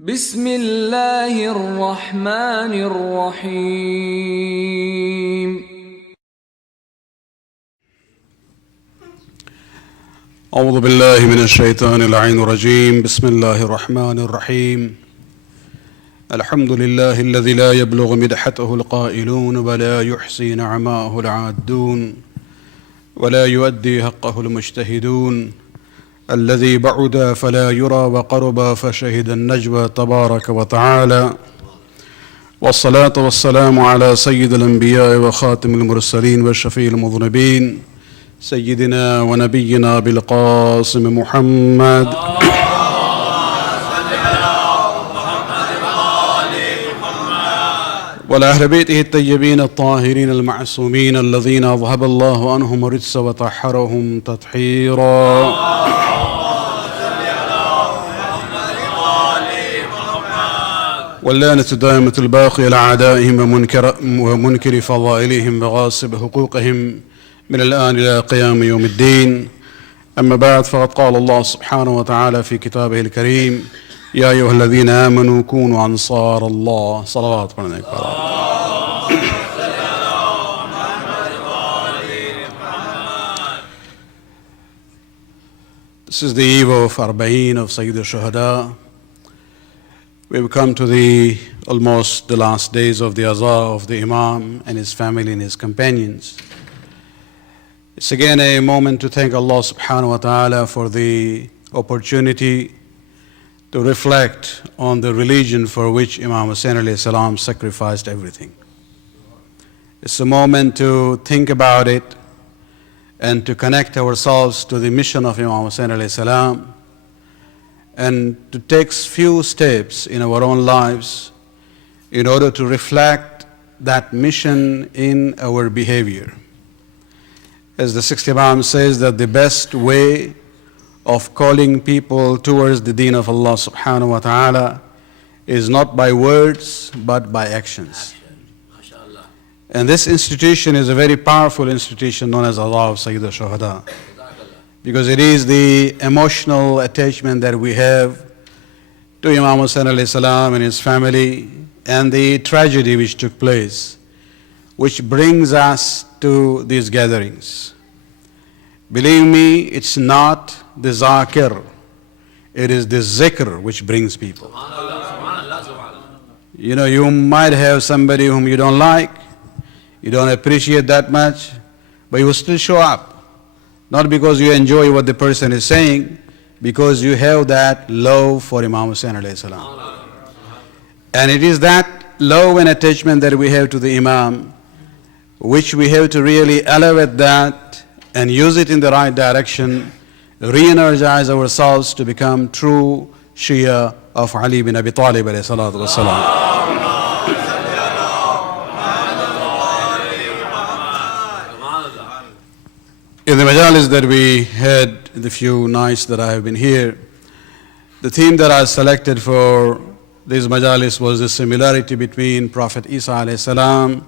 بسم الله الرحمن الرحيم أعوذ بالله من الشيطان اللعين الرجيم بسم الله الرحمن الرحيم الحمد لله الذي لا يبلغ مدحته القائلون ولا يحصي نعماءه العادون ولا يؤدي حقه المجتهدون الذي بعد فلا يرى وقرب فشهد النجوى تبارك وتعالى والصلاة والسلام على سيد الأنبياء وخاتم المرسلين والشفيع المذنبين سيدنا ونبينا بالقاسم محمد وعلى أهل بيته الطيبين الطاهرين المعصومين الذين أذهب الله عنهم الرجس وطهرهم تطهيرا واللعنة الدائمة الباقية لأعدائهم ومنكر فضائلهم وغاصب حقوقهم من الآن إلى قيام يوم الدين. أما بعد، فقد قال الله سبحانه وتعالى في كتابه الكريم: يا أيها الذين آمنوا كونوا أنصار الله. صلوات عليك. This is the eve of Arba'een of Sayyid al-Shuhada. We've come to almost the last days of the Azaa of the Imam and his family and his companions. It's again a moment to thank Allah subhanahu wa ta'ala for the opportunity to reflect on the religion for which Imam Hussain alayhi salam sacrificed everything. It's a moment to think about it and to connect ourselves to the mission of Imam Hussain alayhi salam, and to take few steps in our own lives in order to reflect that mission in our behavior. As the sixth Imam says, that the best way of calling people towards the deen of Allah subhanahu wa ta'ala is not by words but by actions. And this institution is a very powerful institution known as Azaa of Sayyid al-Shuhada, because it is the emotional attachment that we have to Imam Hussain alayhi salam and his family, and the tragedy which took place, which brings us to these gatherings. Believe me, it's not the zakir, it is the zikr which brings people. You know, you might have somebody whom you don't like, you don't appreciate that much, but you will still show up. Not because you enjoy what the person is saying, because you have that love for Imam Hussain alayhi salam. And it is that love and attachment that we have to the Imam, which we have to really elevate that and use it in the right direction, re-energize ourselves to become true Shia of Ali bin Abi Talib alayhi salatu wasalam. In the majalis that we had, the few nights that I have been here, the theme that I selected for this majalis was the similarity between Prophet Isa alayhi salam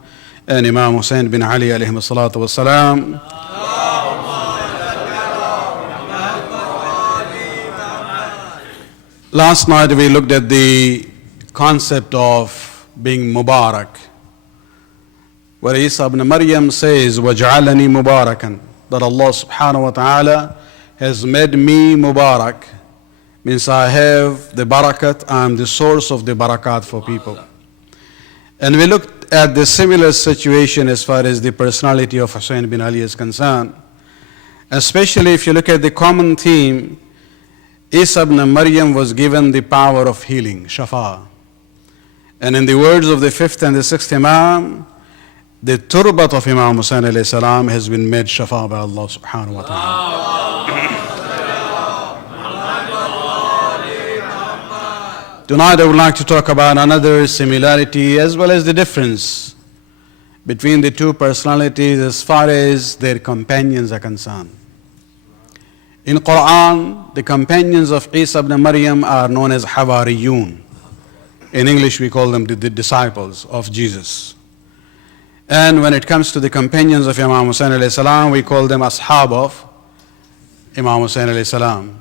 and Imam Hussain bin Ali alayhi salatu wasalam. Last night we looked at the concept of being Mubarak, where Isa ibn Mariyam says, وَجْعَلَنِي مُبَارَكًا, that Allah subhanahu wa ta'ala has made me Mubarak, means I have the barakat, I am the source of the barakat for people. And we looked at the similar situation as far as the personality of Hussain bin Ali is concerned. Especially if you look at the common theme, Isa ibn Maryam was given the power of healing, shafa. And in the words of the fifth and the sixth Imam, the turbat of Imam Hussain alayhi salam has been made shafa by Allah subhanahu wa ta'ala. Tonight I would like to talk about another similarity as well as the difference between the two personalities as far as their companions are concerned. In Quran, the companions of Isa ibn Maryam are known as Hawariyun. In English we call them the disciples of Jesus. And when it comes to the companions of Imam Hussain alayhi salam, we call them Ashab of Imam Hussain alayhi salam.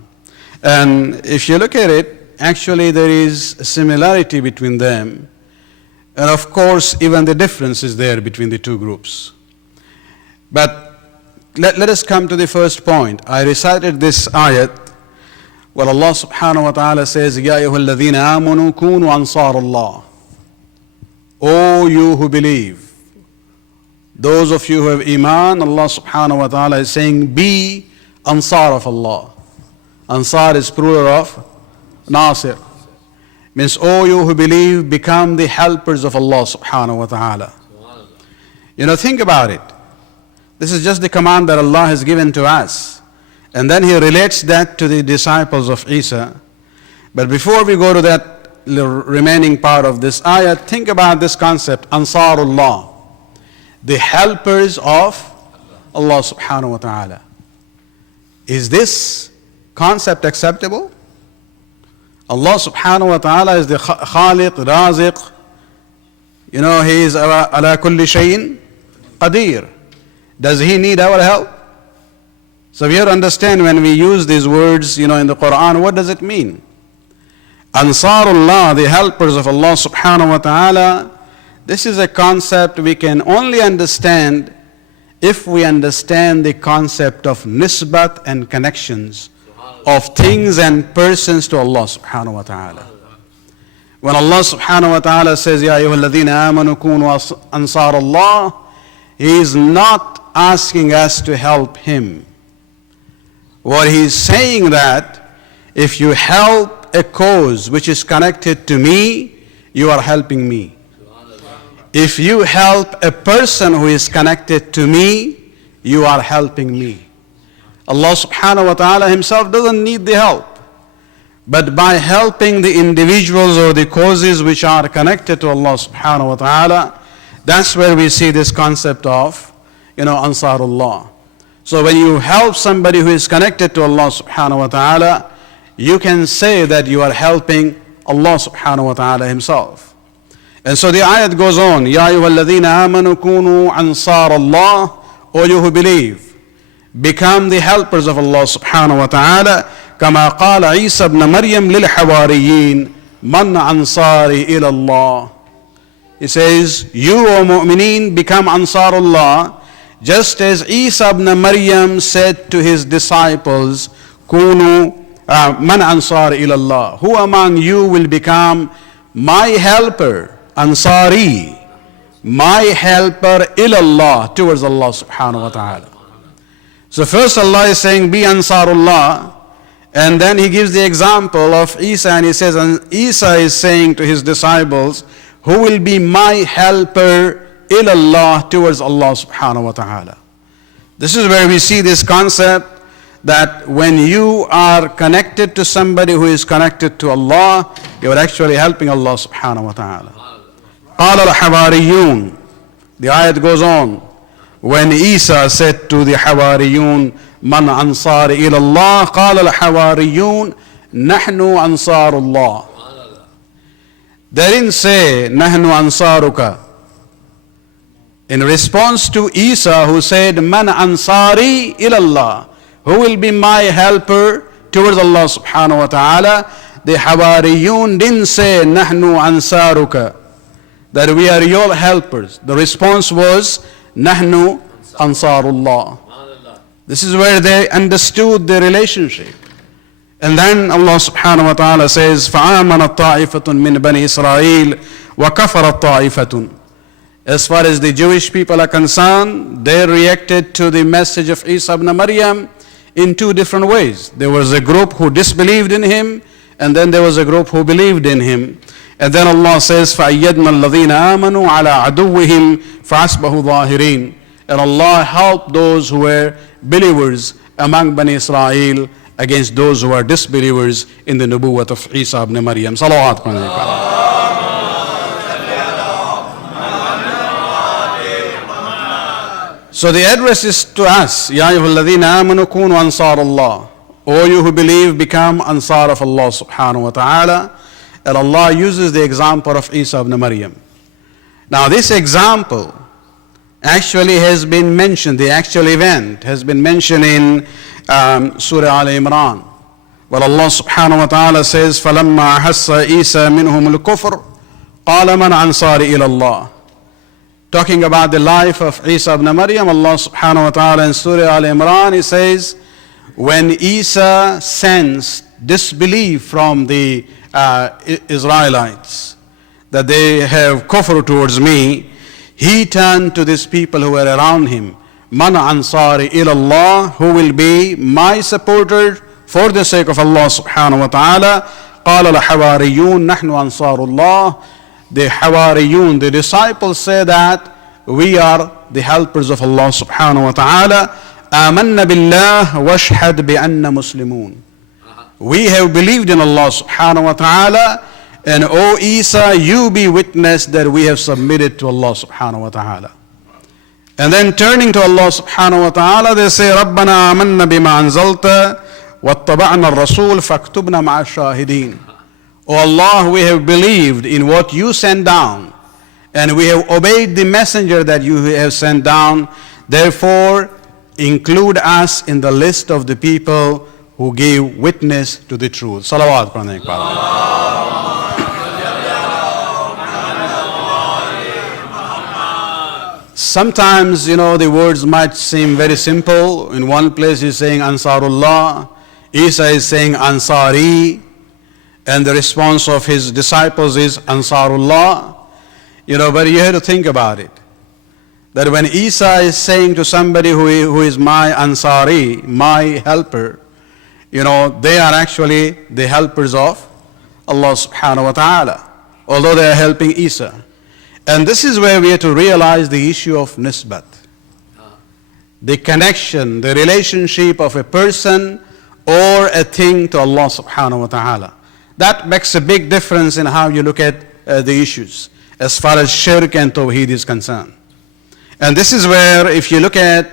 And if you look at it, actually there is a similarity between them. And of course, even the difference is there between the two groups. But let us come to the first point. I recited this ayat where Allah subhanahu wa ta'ala says, Ya ayyuhalladhina amanu kunu ansar Allah. O you who believe, those of you who have iman, Allah subhanahu wa ta'ala is saying, be ansar of Allah. Ansar is plural of Nasir. Means, oh you who believe, become the helpers of Allah subhanahu wa ta'ala. Think about it. This is just the command that Allah has given to us. And then He relates that to the disciples of Isa. But before we go to that remaining part of this ayah, think about this concept, Ansarullah, the helpers of Allah subhanahu wa ta'ala. Is this concept acceptable? Allah subhanahu wa ta'ala is the Khaliq, Raziq. He is ala kulli shayin qadir. Does He need our help? So we have to understand when we use these words, in the Quran, what does it mean? Ansarullah, the helpers of Allah subhanahu wa ta'ala, this is a concept we can only understand if we understand the concept of nisbat and connections of things and persons to Allah subhanahu wa ta'ala. When Allah subhanahu wa ta'ala says, Ya ayyuhalladhina amanu kunu ansar Allah, He is not asking us to help Him. What He is saying that if you help a cause which is connected to me, you are helping me. If you help a person who is connected to me, you are helping me. Allah subhanahu wa ta'ala Himself doesn't need the help. But by helping the individuals or the causes which are connected to Allah subhanahu wa ta'ala, that's where we see this concept of, Ansarullah. So when you help somebody who is connected to Allah subhanahu wa ta'ala, you can say that you are helping Allah subhanahu wa ta'ala Himself. And so the ayat goes on, Ya ayyuhalladhina amanu kunu ansar Allah, O you who believe, become the helpers of Allah subhanahu wa ta'ala, kama qala Isa ibn Mariyam lil hawariyin, man ansari ila Allah. He says, you O mu'mineen become ansarullah, just as Isa ibn Maryam said to his disciples, kunu man ansar ilallah, who among you will become my helper, ansari, my helper ilallah, towards Allah subhanahu wa ta'ala. So first Allah is saying, be ansarullah, and then He gives the example of Isa, and He says, and Isa is saying to his disciples, who will be my helper ilallah, towards Allah subhanahu wa ta'ala. This is where we see this concept that when you are connected to somebody who is connected to Allah, you are actually helping Allah subhanahu wa ta'ala. قال الحواريون, the ayat goes on, when Isa said to the Hawariyun, man ansar ila Allah, قال الحواريون نحن أنصار الله. They didn't say نحن أنصارك. In response to Isa, who said, man ansari ila Allah, who will be my helper towards Allah subhanahu wa ta'ala, the Hawariyun didn't say, nahnu ansaruka, that we are your helpers. The response was, nahnu ansarullah. This is where they understood the relationship. And then Allah subhanahu wa ta'ala says, فَآمَنَتْ طَائِفَةٌ مِّن بَنِي إِسْرَائِيلَ وَكَفَرَتْ طَائِفَةٌ. As far as the Jewish people are concerned, they reacted to the message of Isa ibn Maryam in two different ways. There was a group who disbelieved in Him, and then there was a group who believed in Him. And then Allah says, فَأَيَّدْنَا الَّذِينَ آمَنُوا عَلَىٰ عَدُوِّهِمْ فَأَصْبَحُوا ظَاهِرِينَ. And Allah helped those who were believers among Bani Israel against those who are disbelievers in the nubuwwat of Isa ibn Maryam. Salawat alayhi. So the address is to us, Ya ayyuhalladhina amanu kunu ansar Allah. O you who believe, become ansar of Allah subhanahu wa ta'ala. And Allah uses the example of Isa ibn Maryam. Now this example actually has been mentioned, the actual event has been mentioned in Surah Al-Imran, Well, Allah subhanahu wa ta'ala says, فَلَمَّا أَحَسَّ عِيسَى مِنْهُمُ الْكُفْرِ قَالَ مَنْ أَنصَارِ إِلَى اللَّهِ. Talking about the life of Isa ibn Mariyam, Allah subhanahu wa ta'ala in Surah Al-Imran, He says, when Isa sensed disbelief from the Israelites, that they have kufr towards me, he turned to these people who were around him. Man ansari ilallah, who will be my supporter for the sake of Allah subhanahu wa ta'ala. قال الحواريون نحن أنصار الله. The Hawariyun, the disciples, say that we are the helpers of Allah subhanahu wa ta'ala. آمنا بالله واشهد بأننا مسلمون. We have believed in Allah subhanahu wa ta'ala, and O Isa, you be witness that we have submitted to Allah subhanahu wa ta'ala. And then turning to Allah subhanahu wa ta'ala, they say, رَبَّنَا آمَنَّا بِمَا أَنزَلْتَ وَاتَّبَعْنَا الرَّسُولَ فَاكْتُبْنَا مَعَ الشَّاهِدِينَ. O Allah, we have believed in what you sent down, and we have obeyed the messenger that you have sent down. Therefore, include us in the list of the people who gave witness to the truth. Salawat. Sometimes, the words might seem very simple. In one place he's saying Ansarullah, Isa is saying Ansari, and the response of his disciples is Ansarullah. But you have to think about it. That when Isa is saying to somebody who is my Ansari, my helper, they are actually the helpers of Allah subhanahu wa ta'ala, although they are helping Isa. And this is where we have to realize the issue of nisbat. The connection, the relationship of a person or a thing to Allah subhanahu wa ta'ala. That makes a big difference in how you look at the issues as far as shirk and tawheed is concerned. And this is where, if you look at,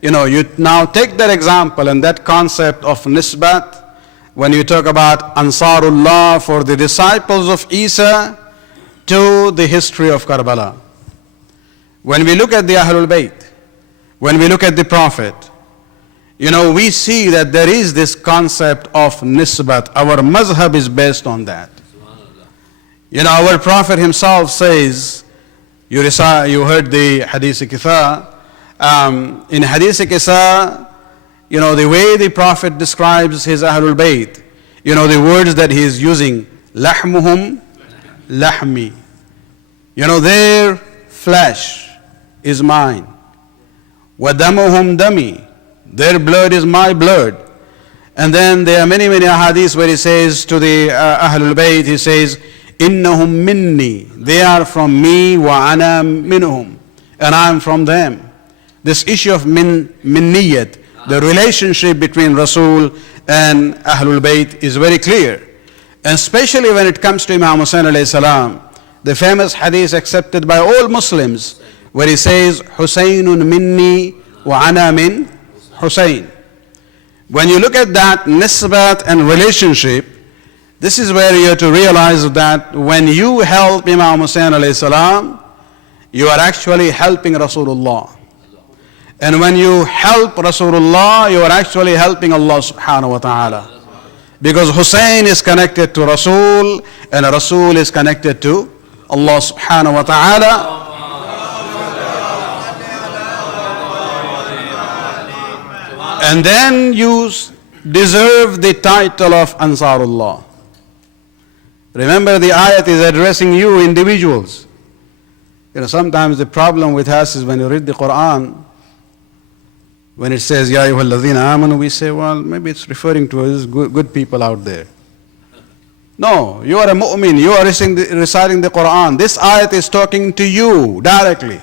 you now take that example and that concept of nisbat, when you talk about Ansarullah for the disciples of Isa to the history of Karbala. When we look at the Ahlul Bayt, when we look at the Prophet, we see that there is this concept of nisbat. Our mazhab is based on that. Our Prophet himself says, you heard the Hadith Kitha. In Hadith Kitha, the way the Prophet describes his Ahlul Bayt, the words that he is using, lahmuhum lahmi. Their flesh is mine. Wadamuhum dami. Their blood is my blood. And then there are many hadiths where he says to the Ahlul Bayt, he says, Innahum minni. They are from me, wa ana minhum. And I am from them. This issue of minniyat, the relationship between Rasul and Ahlul Bayt is very clear. And especially when it comes to Imam Hussain alayhi salam, the famous hadith accepted by all Muslims, where he says, Husaynun minni wa ana min Hussain. When you look at that nisbat and relationship, this is where you have to realize that when you help Imam Hussain alayhi salam, you are actually helping Rasulullah. And when you help Rasulullah, you are actually helping Allah subhanahu wa ta'ala. Because Hussain is connected to Rasul, and Rasul is connected to Allah subhanahu wa ta'ala. And then you deserve the title of Ansarullah. Remember, the ayat is addressing you individuals. Sometimes the problem with us is when you read the Quran, when it says, Ya ayyuhalladhina amanu, we say, well, maybe it's referring to us good people out there. No, you are a mu'min, you are reciting the Quran. This ayat is talking to you directly.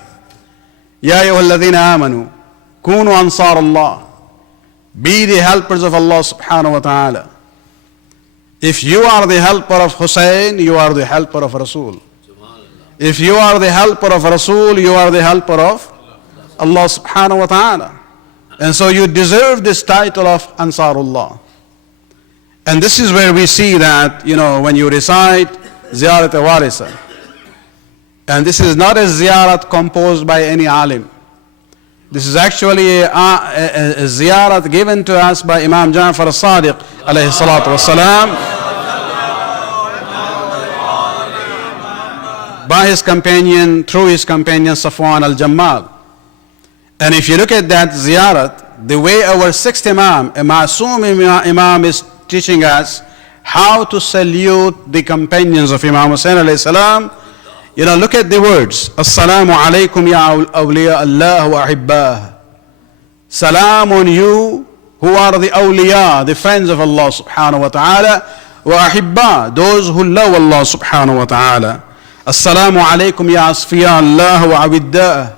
Ya ayyuhalladhina amanu, kunu ansar Allah. Be the helpers of Allah subhanahu wa ta'ala. If you are the helper of Hussain, you are the helper of Rasul. If you are the helper of Rasul, you are the helper of Allah subhanahu wa ta'ala. And so you deserve this title of Ansarullah. And this is where we see that, when you recite Ziyarat Warisa, and this is not a ziyarat composed by any alim. This is actually a ziyarat given to us by Imam Ja'far al-Sadiq alayhi salatu wasalam, by his companion, through his companion Safwan al-Jammal. And if you look at that ziyarat, the way our sixth Imam, a Ma'soom Imam, is teaching us how to salute the companions of Imam Hussain alayhi salam. You know, look at the words. Assalamu alaikum ya awliya Allah wa ahibbah. Salam on you who are the awliya, the friends of Allah subhanahu wa ta'ala, wa ahibbah, those who love Allah subhanahu wa ta'ala. Assalamu alaikum ya asfiya Allah wa awiddah.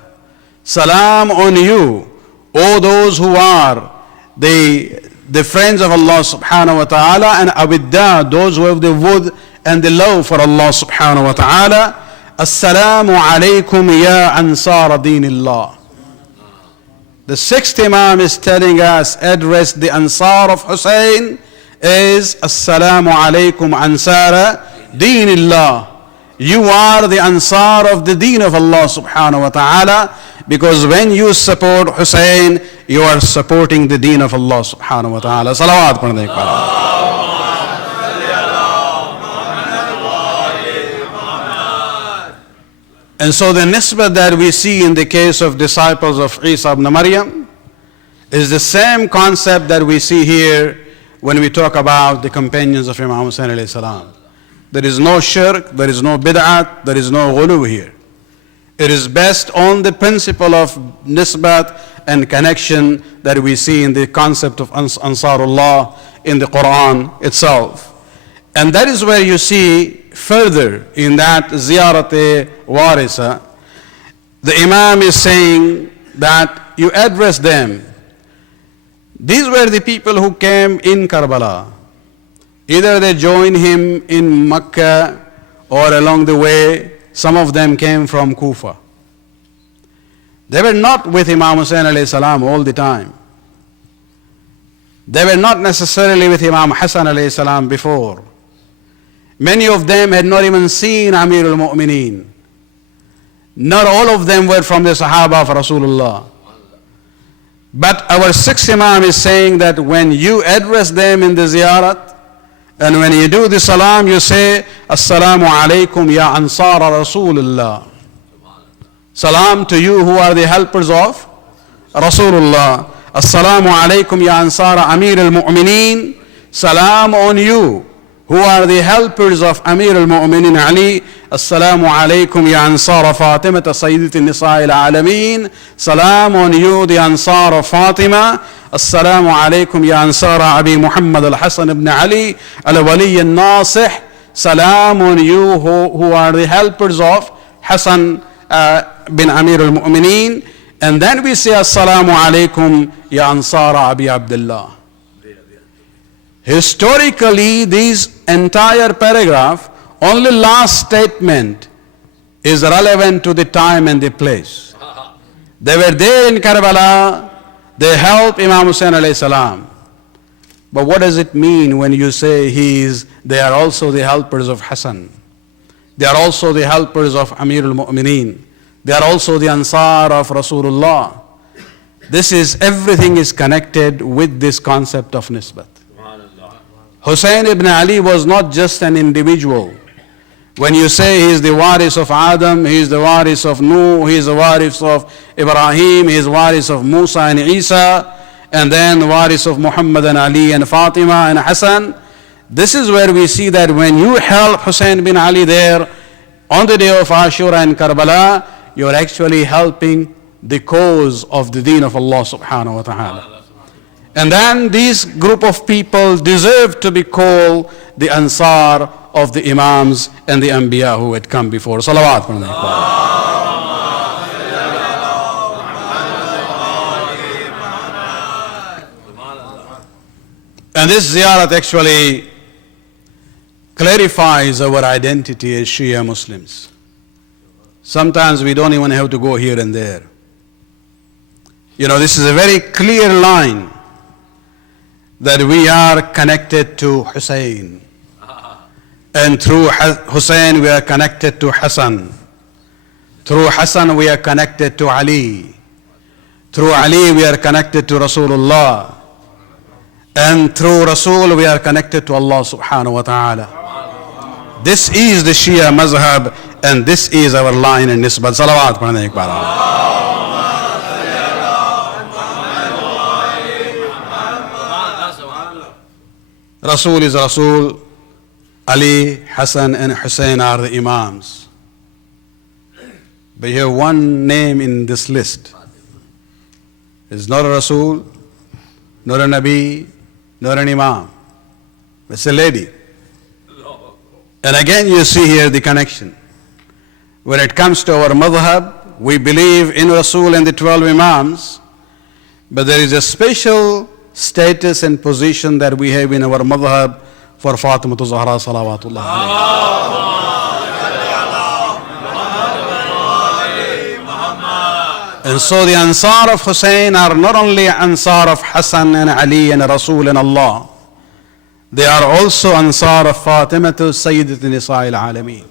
Salam on you, all those who are the friends of Allah subhanahu wa ta'ala, and awiddah, those who have the wood and the love for Allah subhanahu wa ta'ala. Assalamu alaikum ya ansar dinillah. The sixth Imam is telling us, address the Ansar of Hussain is Assalamu alaikum ansara dinillah. You are the Ansar of the deen of Allah subhanahu wa ta'ala, because when you support Hussain, you are supporting the deen of Allah subhanahu wa ta'ala. Salawat padhne ka. And so the nisbah that we see in the case of disciples of Isa ibn Mariyam is the same concept that we see here when we talk about the companions of Imam Hussain alayhi salam. There is no shirk, there is no bid'at, there is no ghulu here. It is based on the principle of nisbat and connection that we see in the concept of Ansarullah in the Quran itself. And that is where you see further in that ziyarat warisa, the Imam is saying that you address them. These were the people who came in Karbala. Either they joined him in Makkah or along the way, some of them came from Kufa. They were not with Imam Hussain alayhi salam all the time. They were not necessarily with Imam Hassan alayhi salam before. Many of them had not even seen Amir al-Mu'mineen. Not all of them were from the Sahaba of Rasulullah. But our sixth Imam is saying that when you address them in the ziyarat, and when you do the salam, you say, Assalamu alaikum ya ansar Rasulullah. Salam to you who are the helpers of Rasulullah. Assalamu alaikum ya ansar Amir al-Mu'mineen. Salam on you who are the helpers of Amir al-Mu'mineen Ali. Assalamu alaikum ya ansar Fatima Sayyidat al-Nisa al-Alameen. Salam on you, the Ansar of Fatima. Assalamu alaikum ya ansar Abi Muhammad al-Hasan ibn Ali al-Wali al-Nasih. Salam on you who are the helpers of Hassan bin Amir al-Mu'mineen. And then we say Assalamu alaikum ya ansar Abi Abdullah. Historically, this entire paragraph, only last statement is relevant to the time and the place. They were there in Karbala, they helped Imam Hussain alayhi salam. But what does it mean when you say they are also the helpers of Hassan? They are also the helpers of Amir al-Mu'mineen. They are also the Ansar of Rasulullah. Everything is connected with this concept of nisbat. Hussain ibn Ali was not just an individual. When you say he is the waris of Adam, he is the waris of Nuh, he is the waris of Ibrahim, he is the waris of Musa and Isa, and then the waris of Muhammad and Ali and Fatima and Hassan. This is where we see that when you help Hussain bin Ali there on the day of Ashura in Karbala, you are actually helping the cause of the deen of Allah subhanahu wa ta'ala. And then this group of people deserve to be called the Ansar of the Imams and the Anbiya who had come before. Salawat. And this ziyarat actually clarifies our identity as Shia Muslims. Sometimes we don't even have to go here and there. You know, this is a very clear line that we are connected to Hussain. And through Hussain we are connected to Hassan. Through Hassan we are connected to Ali. Through Ali we are connected to Rasulullah. And through Rasul we are connected to Allah subhanahu wa ta'ala. This is the Shia mazhab, and this is our line in nisbat. Salawat padhne ek baar. Rasul is Rasul. Ali, Hassan and Hussain are the Imams. But you have one name in this list. It's not a Rasul, not a Nabi, not an Imam. It's a lady. And again you see here the connection. When it comes to our madhab, we believe in Rasul and the 12 Imams, but there is a special status and position that we have in our madhab for Fatima Zahra salawatullah alayha. And so the Ansar of Hussain are not only Ansar of Hassan and Ali and Rasul and Allah, they are also Ansar of Fatima Sayyidat Nisa'il Alameen.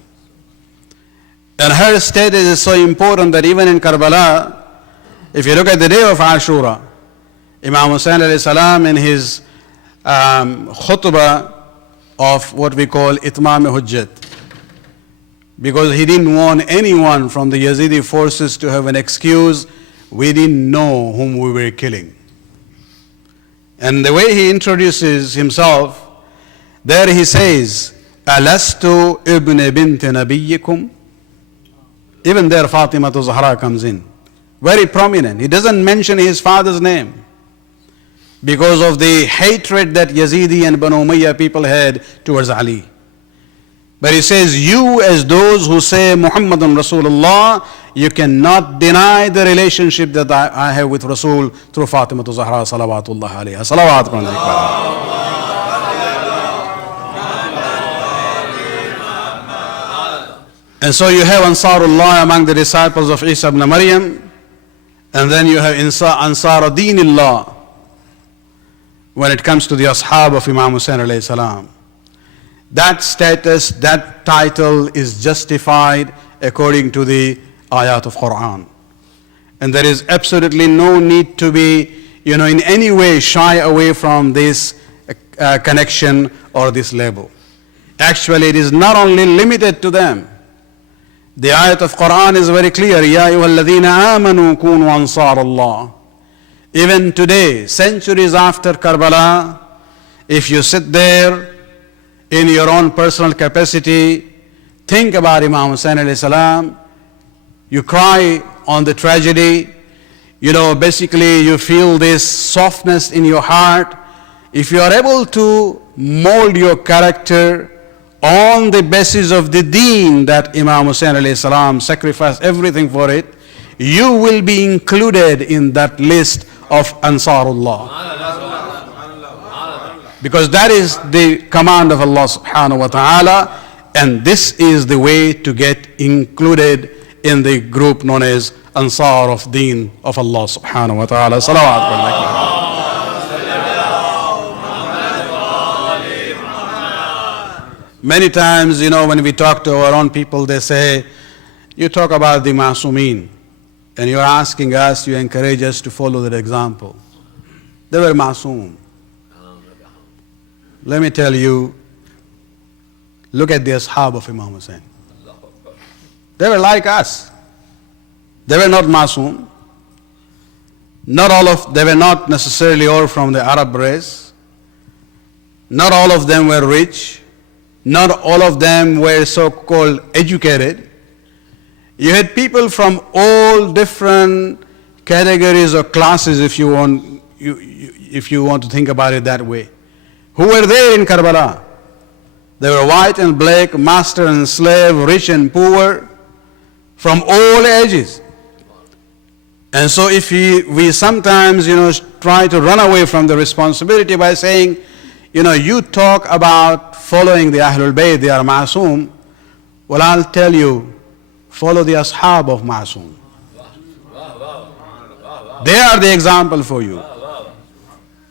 And her status is so important that even in Karbala, if you look at the day of Ashura, Imam Hussain alayhi salam in his khutbah of what we call Itmam Hujjat, because he didn't want anyone from the Yazidi forces to have an excuse, we didn't know whom we were killing. And the way he introduces himself, there he says, Alastu ibn bint nabiyyikum. Even there Fatima Zahra comes in. Very prominent. He doesn't mention his father's name, because of the hatred that Yazidi and Banu Umayyah people had towards Ali. But he says, you as those who say Muhammadun Rasulullah, you cannot deny the relationship that I have with Rasul through Fatima Zahra salawatullah alayha. Salawat alayha. And so you have Ansarullah among the disciples of Isa ibn Mariyam, and then you have Ansar Dinillah when it comes to the ashab of Imam Hussain alayhi salam. That status, that title is justified according to the ayat of Quran. And there is absolutely no need to be, in any way shy away from this connection or this label. Actually, it is not only limited to them. The ayat of Quran is very clear. Ya ayyuhalladhina amanu kunu ansar Allah. Even today, centuries after Karbala, if you sit there in your own personal capacity, think about Imam Hussain alayhi salam, you cry on the tragedy, basically you feel this softness in your heart. If you are able to mold your character on the basis of the deen that Imam Hussain alayhi salam sacrificed everything for it, you will be included in that list of Ansarullah. Because that is the command of Allah subhanahu wa ta'ala, and this is the way to get included in the group known as Ansar of Deen of Allah subhanahu wa ta'ala. Salawat. Many times, when we talk to our own people, they say, you talk about the Masumeen, and you're asking us, you encourage us to follow that example. They were Masum. Let me tell you, look at the ashab of Imam Hussain. They were like us. They were not Masum. They were not necessarily all from the Arab race. Not all of them were rich. Not all of them were so-called educated. You had people from all different categories or classes, if you want to think about it that way, who were there in Karbala. They were white and black, master and slave, rich and poor, from all ages. And so if we sometimes, try to run away from the responsibility by saying, you talk about following the Ahlul Bayt, they are Ma'asum. Well, I'll tell you, follow the Ashab of Ma'asum. They are the example for you.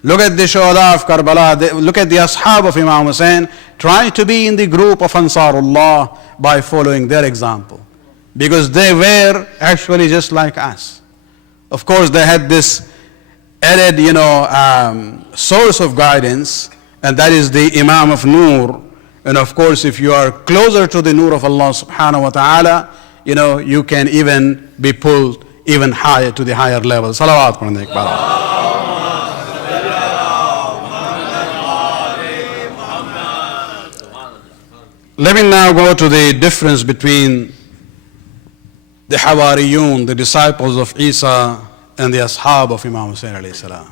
Look at the Shuhada of Karbala, look at the Ashab of Imam Hussain. Try to be in the group of Ansarullah by following their example. Because they were actually just like us. Of course, they had this added, source of guidance, and that is the Imam of Noor. And of course, if you are closer to the Noor of Allah subhanahu wa ta'ala, you can even be pulled even higher to the higher level. Salawat. Let me now go to the difference between the Hawariyun, the disciples of Isa, and the Ashab of Imam Hussain alayhi salam.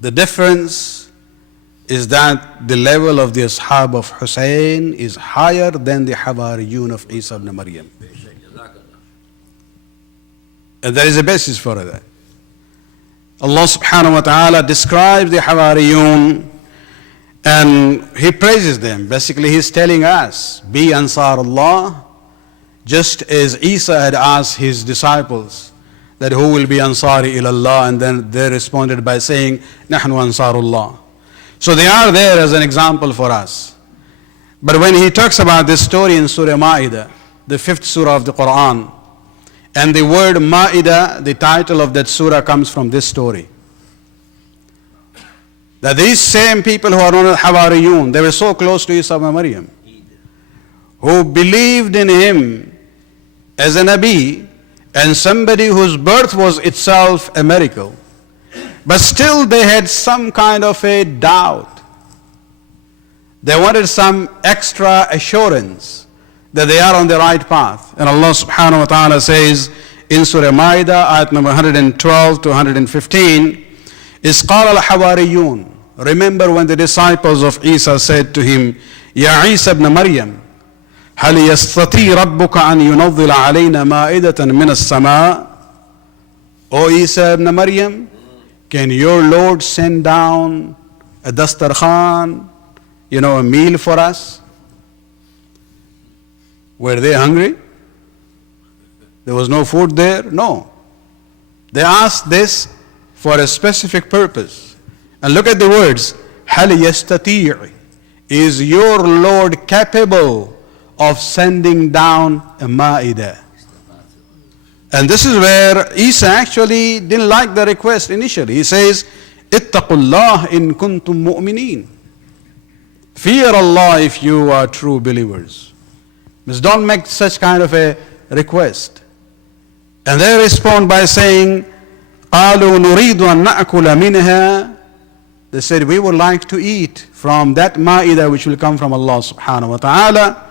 The difference is that the level of the Ashab of Hussain is higher than the Hawariyun of Isa ibn Mariyam. And there is a basis for that. Allah subhanahu wa ta'ala describes the Hawariyun and He praises them. Basically, He's telling us, be Ansar Allah, just as Isa had asked his disciples that who will be Ansari ilallah, and then they responded by saying, Nahnu Ansarullah. So they are there as an example for us. But when he talks about this story in Surah Ma'idah, the 5th surah of the Quran, and the word Ma'idah, the title of that surah comes from this story. That these same people who are known as Hawariyun, they were so close to Isa ibn Maryam, who believed in him as a Nabi and somebody whose birth was itself a miracle. But still they had some kind of a doubt. They wanted some extra assurance that they are on the right path. And Allah subhanahu wa ta'ala says in Surah Ma'idah, ayat number 112 to 115, is قَالَ الْحَوَارِيُّونَ. Remember when the disciples of Isa said to him, Ya Isa ibn Maryam, هل يستطيع ربك أن ينزل علينا مائدة من السماء? O Isa ibn Maryam, can your Lord send down a dastarkhan, a meal for us? Were they hungry? There was no food there? No. They asked this for a specific purpose. And look at the words. هل يستطيع. Is your Lord capable of sending down a ma'idah? And this is where Isa actually didn't like the request initially. He says, اتقوا الله إن كنتم مؤمنين. Fear Allah if you are true believers. Means don't make such kind of a request. And they respond by saying, قالوا نريد أن نأكل منها. They said, we would like to eat from that ma'idah which will come from Allah subhanahu wa ta'ala.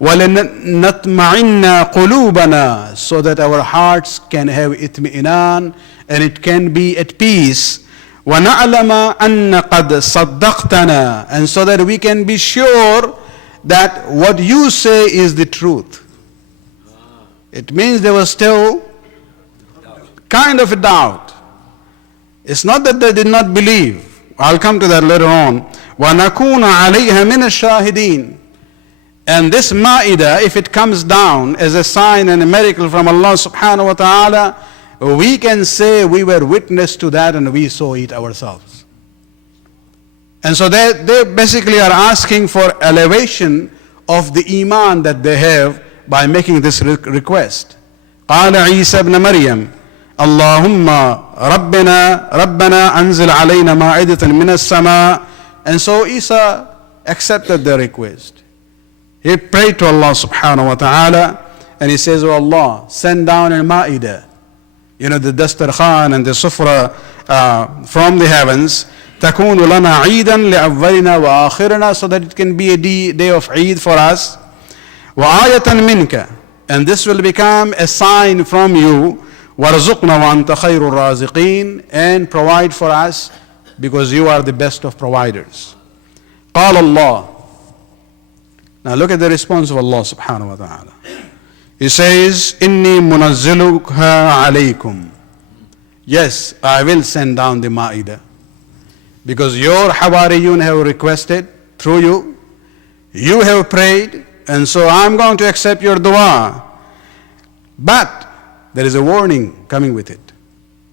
وَلَنَطْمَعِنَّ قُلُوبَنَا, so that our hearts can have itmi'inan and it can be at peace. وَنَعْلَمَ أَنَّ قَدْ صَدَّقْتَنَا, and so that we can be sure that what you say is the truth. It means there was still kind of a doubt. It's not that they did not believe. I'll come to that later on. وَنَكُونَ عَلَيْهَا مِنَ الشَّاهِدِينَ. And this ma'idah, if it comes down as a sign and a miracle from Allah subhanahu wa ta'ala, we can say we were witness to that and we saw it ourselves. And so they basically are asking for elevation of the iman that they have by making this request. قال عيسى ابن مريم اللهم ربنا أنزل علينا مائدة من السماء. And so Isa accepted the request. He prayed to Allah subhanahu wa ta'ala and he says, oh Allah, send down a ma'idah, the dastarkhan and the sufra from the heavens, تكون لنا عيدا لأولنا وآخرنا, so that it can be a day of Eid for us. وآية منك, and this will become a sign from you. وارزقنا وأنت خير الرازقين, and provide for us because you are the best of providers. قال الله. Now look at the response of Allah subhanahu wa ta'ala. He says, إِنِّي مُنَزِّلُكَهَا عَلَيْكُمْ. Yes, I will send down the ma'idah. Because your Hawariyun have requested through you. You have prayed, and so I'm going to accept your dua. But there is a warning coming with it.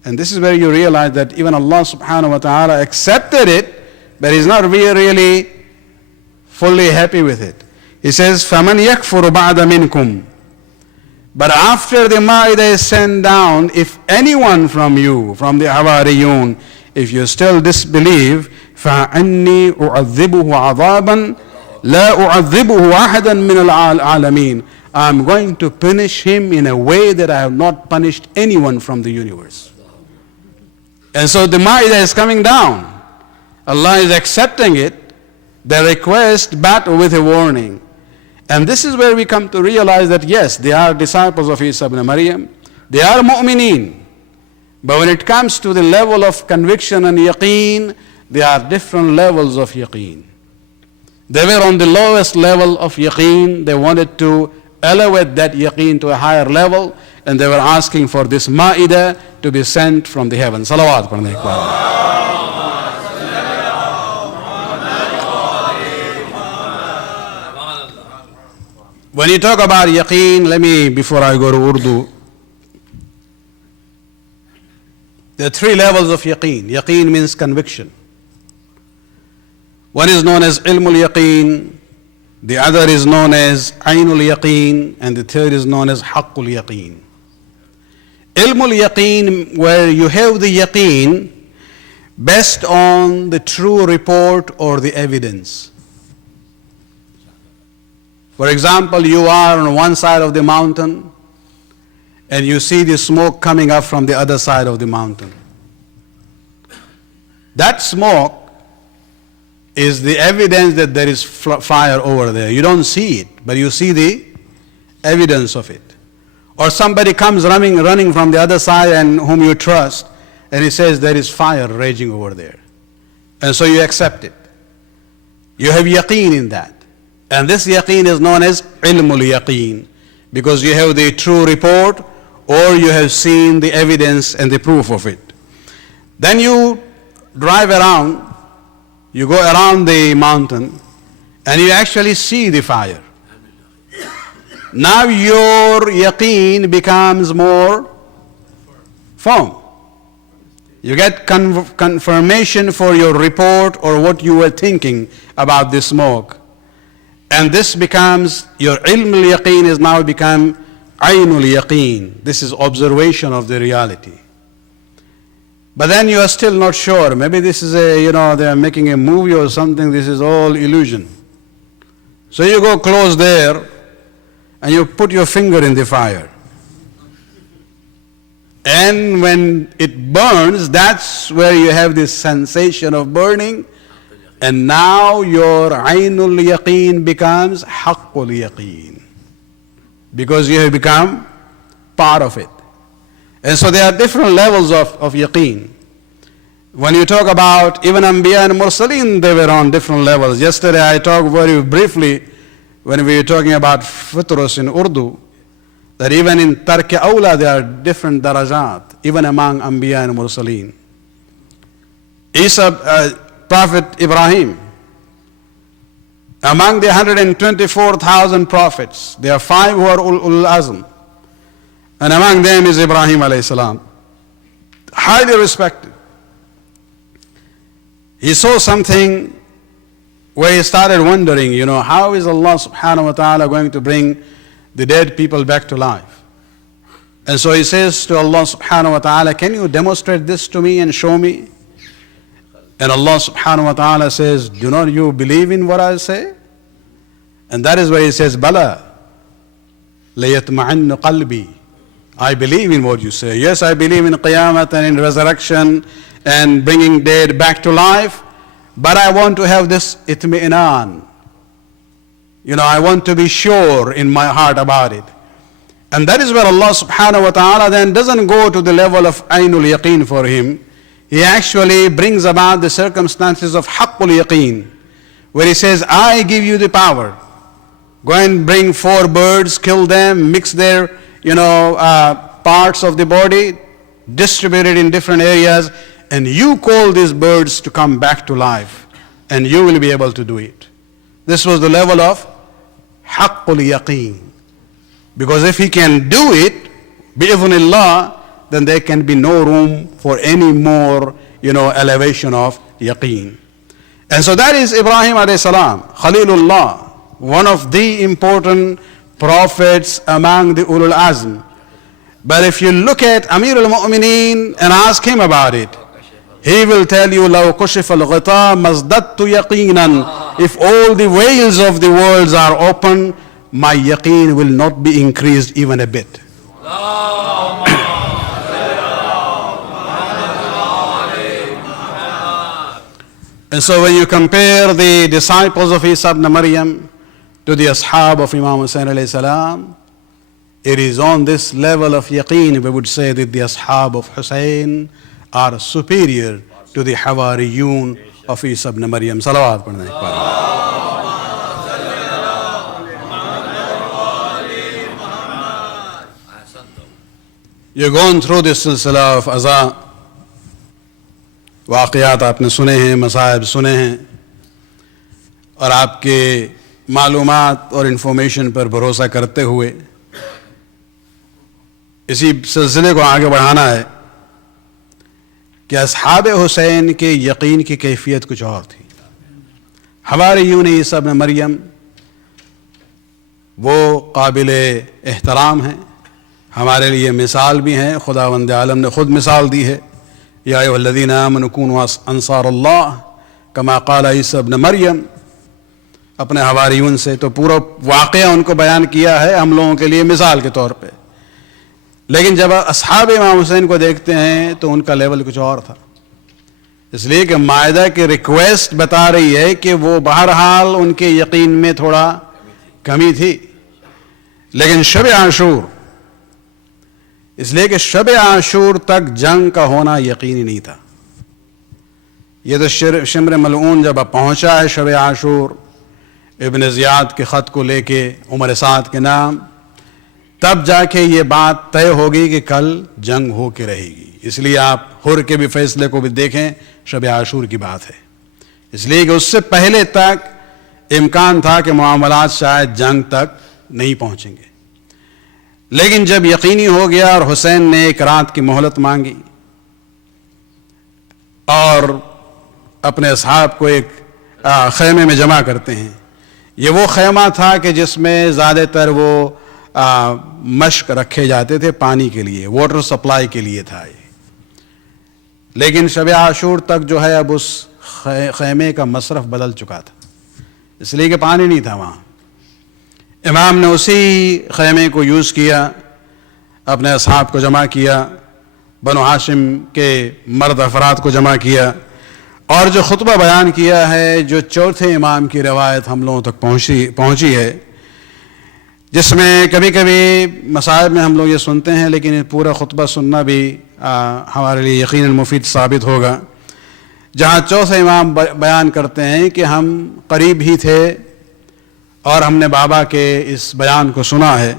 And this is where you realize that even Allah subhanahu wa ta'ala accepted it, but He's not really fully happy with it. He says, فَمَنْ يَكْفُرُ بَعْدَ مِنْكُمْ. But after the Ma'idah is sent down, if anyone from you, from the Hawariyun, if you still disbelieve, فَأَنِّي أُعَذِّبُهُ عَذَابًا لَا أُعَذِّبُهُ أَحَدًا مِنَ الْعَالَمِينَ. I'm going to punish him in a way that I have not punished anyone from the universe. And so the Ma'idah is coming down. Allah is accepting it, the request, but with a warning. And this is where we come to realize that yes, they are disciples of Isa ibn Maryam. They are mu'mineen. But when it comes to the level of conviction and yaqeen, there are different levels of yaqeen. They were on the lowest level of yaqeen. They wanted to elevate that yaqeen to a higher level, and they were asking for this ma'idah to be sent from the heavens. Salawat. When you talk about yaqeen, let me, before I go to Urdu, there are three levels of yaqeen. Yaqeen means conviction. One is known as ilmul yaqeen, the other is known as aynul yaqeen, and the third is known as haqqul yaqeen. Ilmul yaqeen, where you have the yaqeen based on the true report or the evidence. For example, you are on one side of the mountain and you see the smoke coming up from the other side of the mountain. That smoke is the evidence that there is fire over there. You don't see it, but you see the evidence of it. Or somebody comes running from the other side and whom you trust, and he says there is fire raging over there. And so you accept it. You have yaqeen in that. And this yaqeen is known as ilmul yaqeen, because you have the true report or you have seen the evidence and the proof of it. Then you drive around, you go around the mountain, and you actually see the fire. Now your yaqeen becomes more firm. You get confirmation for your report or what you were thinking about the smoke. And this becomes, your ilm al-yaqeen is now become aynul yaqeen. This is observation of the reality. But then you are still not sure. Maybe this is they are making a movie or something. This is all illusion. So you go close there and you put your finger in the fire. And when it burns, that's where you have this sensation of burning. And now your aynul yaqeen becomes haqqul yaqeen, because you have become part of it. And so there are different levels of yaqeen. When you talk about even Anbiya and Mursaleen, they were on different levels. Yesterday I talked very briefly when we were talking about fitrus in Urdu, that even in Tark Awla there are different darajat, even among Anbiya and Mursaleen. Prophet Ibrahim, among the 124,000 prophets, there are 5 who are Ulul Azm, and among them is Ibrahim alayhi salam, highly respected. He saw something where he started wondering, how is Allah subhanahu wa ta'ala going to bring the dead people back to life? And so he says to Allah subhanahu wa ta'ala, can you demonstrate this to me and show me? And Allah subhanahu wa ta'ala says, do not you believe in what I say? And that is why he says, Bala, layatma'annu qalbi. I believe in what you say. Yes, I believe in Qiyamah and in resurrection and bringing dead back to life. But I want to have this itmi'nan. I want to be sure in my heart about it. And that is where Allah subhanahu wa ta'ala then doesn't go to the level of aynul yaqeen for him. He actually brings about the circumstances of haqqul yaqeen, where he says, I give you the power. Go and bring 4 birds, kill them, mix their parts of the body, distribute it in different areas, and you call these birds to come back to life, and you will be able to do it. This was the level of haqqul yaqeen. Because if he can do it, bi'idhnillah, then there can be no room for any more, elevation of yaqeen. And so that is Ibrahim alayhi salam, Khalilullah, one of the important prophets among the Ulul Azm. But if you look at Amir al-Mu'mineen and ask him about it, he will tell you, لَوْ كُشِفَ الْغِطَاء مَزْدَدْتُ يَقِينًا. If all the veils of the worlds are open, my yaqeen will not be increased even a bit. And so when you compare the disciples of Isa ibn Maryam to the ashab of Imam Hussain alayhi salam, it is on this level of yaqeen we would say that the ashab of Hussain are superior to the Hawariyun of Isa ibn Maryam. Salawat padhne ek baar. You're going through this silsila of aza. واقعات آپ نے سنے ہیں, مصائب سنے ہیں, اور آپ کے معلومات اور انفارمیشن پر بھروسہ کرتے ہوئے اسی سلسلے کو آگے بڑھانا ہے کہ اصحاب حسین کے یقین کی کیفیت کچھ اور تھی. حواریون عیسیٰ ابن مریم وہ قابل احترام ہیں, ہمارے لیے مثال بھی ہیں. خداوند عالم نے خود مثال دی ہے, یا ایھا الذین آمنوا کونوا انصار اللہ کما قال عیسیٰ ابن مریم, اپنے حواریون سے. تو پورا واقعہ ان کو بیان کیا ہے ہم لوگوں کے لیے مثال کے طور پہ. لیکن جب اصحاب امام حسین کو دیکھتے ہیں تو ان کا لیول کچھ اور تھا, اس لیے کہ مائدہ کی ریکویسٹ بتا رہی ہے کہ وہ بہرحال ان کے یقین میں تھوڑا کمی تھی. لیکن شب عاشور, اس لیے کہ شب عاشور تک جنگ کا ہونا یقینی نہیں تھا. یہ تو شمر ملعون جب پہنچا ہے شب عاشور ابن زیاد کے خط کو لے کے عمر سعد کے نام, تب جا کے یہ بات طے ہوگی کہ کل جنگ ہو کے رہے گی. اس لیے آپ حر کے بھی فیصلے کو بھی دیکھیں, شب عاشور کی بات ہے. اس لیے کہ اس سے پہلے تک امکان تھا کہ معاملات شاید جنگ تک نہیں پہنچیں گے. لیکن جب یقینی ہو گیا اور حسین نے ایک رات کی مہلت مانگی اور اپنے اصحاب کو ایک خیمے میں جمع کرتے ہیں. یہ وہ خیمہ تھا کہ جس میں زیادہ تر وہ مشک رکھے جاتے تھے پانی کے لیے, واٹر سپلائی کے لیے تھا یہ. لیکن شب عاشور تک جو ہے اب اس خیمے کا مصرف بدل چکا تھا, اس لیے کہ پانی نہیں تھا وہاں. امام نے اسی خیمے کو یوز کیا, اپنے اصحاب کو جمع کیا, بنو ہاشم کے مرد افراد کو جمع کیا, اور جو خطبہ بیان کیا ہے, جو چوتھے امام کی روایت ہم لوگوں تک پہنچی ہے, جس میں کبھی کبھی مصائب میں ہم لوگ یہ سنتے ہیں لیکن پورا خطبہ سننا بھی ہمارے لیے یقیناً مفید ثابت ہوگا. جہاں چوتھے امام بیان کرتے ہیں کہ ہم قریب ہی تھے اور ہم نے بابا کے اس بیان کو سنا ہے,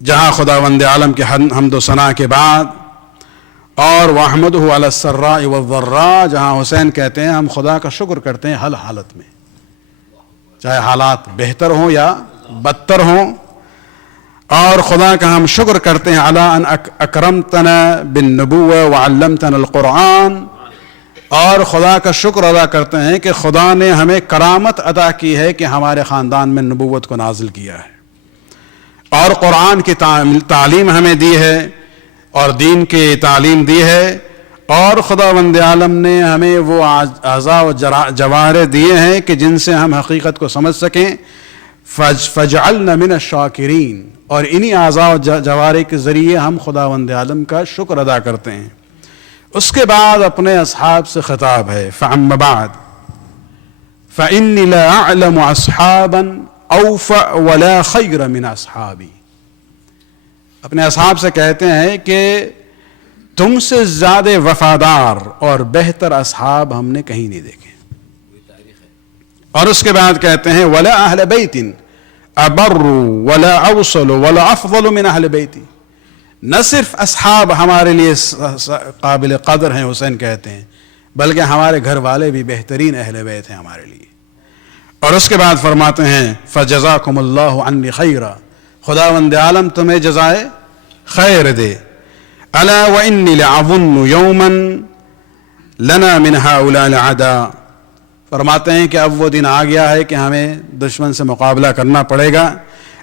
جہاں خداوند عالم کے حمد و ثنا کے بعد اور وَأَحْمَدُهُ عَلَى السَّرَّاءِ وَالضَّرَّاءِ, جہاں حسین کہتے ہیں ہم خدا کا شکر کرتے ہیں ہر حالت میں, چاہے حالات بہتر ہوں یا بدتر ہوں, اور خدا کا ہم شکر کرتے ہیں عَلَىٰ أَنْ أَكْرَمْتَنَا بِالنُّبُوَّةِ وَعَلَّمْتَنَا الْقُرْآنَ, اور خدا کا شکر ادا کرتے ہیں کہ خدا نے ہمیں کرامت عطا کی ہے کہ ہمارے خاندان میں نبوت کو نازل کیا ہے اور قرآن کی تعلیم ہمیں دی ہے اور دین کی تعلیم دی ہے, اور خداوند عالم نے ہمیں وہ اعضاء و جوارح دیے ہیں کہ جن سے ہم حقیقت کو سمجھ سکیں. فَاجْعَلْنَا مِنَ الشَّاكِرِينَ, اور انہی اعضاء و جوارح کے ذریعے ہم خداوند عالم کا شکر ادا کرتے ہیں. اس کے بعد اپنے اصحاب سے خطاب ہے, فَأَمَّا بَعْدُ فَإِنِّي لَا أَعْلَمُ أَصْحَابًا أَوْفَأَ وَلَا خَيْرَ مِنْ أَصْحَابِي. اپنے اصحاب سے کہتے ہیں کہ تم سے زیادہ وفادار اور بہتر اصحاب ہم نے کہیں نہیں دیکھے. اور اس کے بعد کہتے ہیں وَلَا أَهْلَ بَيْتٍ أَبَرُّ وَلَا أَوْصَلُ وَلَا أَفْضَلُ مِنْ أَهْلِ بَيْتِ. نہ صرف اصحاب ہمارے لیے قابل قدر ہیں, حسین کہتے ہیں, بلکہ ہمارے گھر والے بھی بہترین اہل بیت ہیں ہمارے لیے. اور اس کے بعد فرماتے ہیں فَجَزَاكُمُ اللَّهُ عَنِّي خَيْرًا, خداوند عالم تمہیں جزائے خیر دے. أَلَا وَإِنِّي لَأَظُنُّ يَوْمًا لَنَا مِنْ هَؤُلَاءِ الْعَدَا فرماتے ہیں کہ اب وہ دن آ گیا ہے کہ ہمیں دشمن سے مقابلہ کرنا پڑے گا.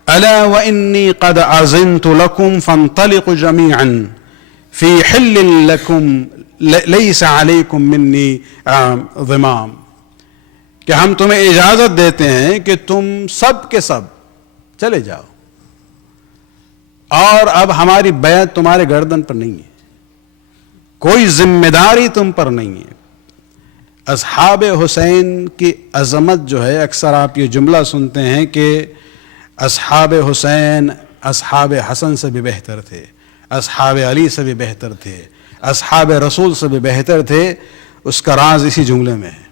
الا وانی قد اذنت لکم فانطلقوا جميعا فی حل لکم لیس علیکم منی ضمام، کہ ہم تمہیں اجازت دیتے ہیں کہ تم سب کے سب چلے جاؤ، اور اب ہماری بیعت تمہارے گردن پر نہیں ہے، کوئی ذمہ داری تم پر نہیں ہے. اصحاب حسین کی عظمت جو ہے، اکثر آپ یہ جملہ سنتے ہیں کہ اصحاب حسین اصحاب حسن سے بھی بہتر تھے، اصحاب علی سے بھی بہتر تھے، اصحاب رسول سے بھی بہتر تھے. اس کا راز اسی جملے میں ہے.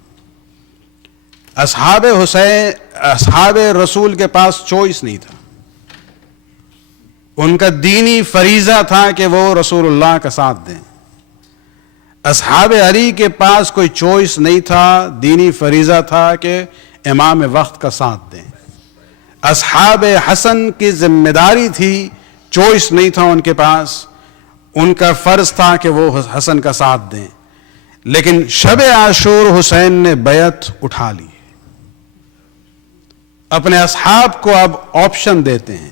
اصحاب حسین اصحاب رسول کے پاس چوائس نہیں تھا، ان کا دینی فریضہ تھا کہ وہ رسول اللہ کا ساتھ دیں. اصحاب علی کے پاس کوئی چوائس نہیں تھا، دینی فریضہ تھا کہ امام وقت کا ساتھ دیں. اصحاب حسن کی ذمہ داری تھی، چوائس نہیں تھا ان کے پاس، ان کا فرض تھا کہ وہ حسن کا ساتھ دیں. لیکن شب عاشور حسین نے بیعت اٹھا لی. اپنے اصحاب کو اب آپشن دیتے ہیں،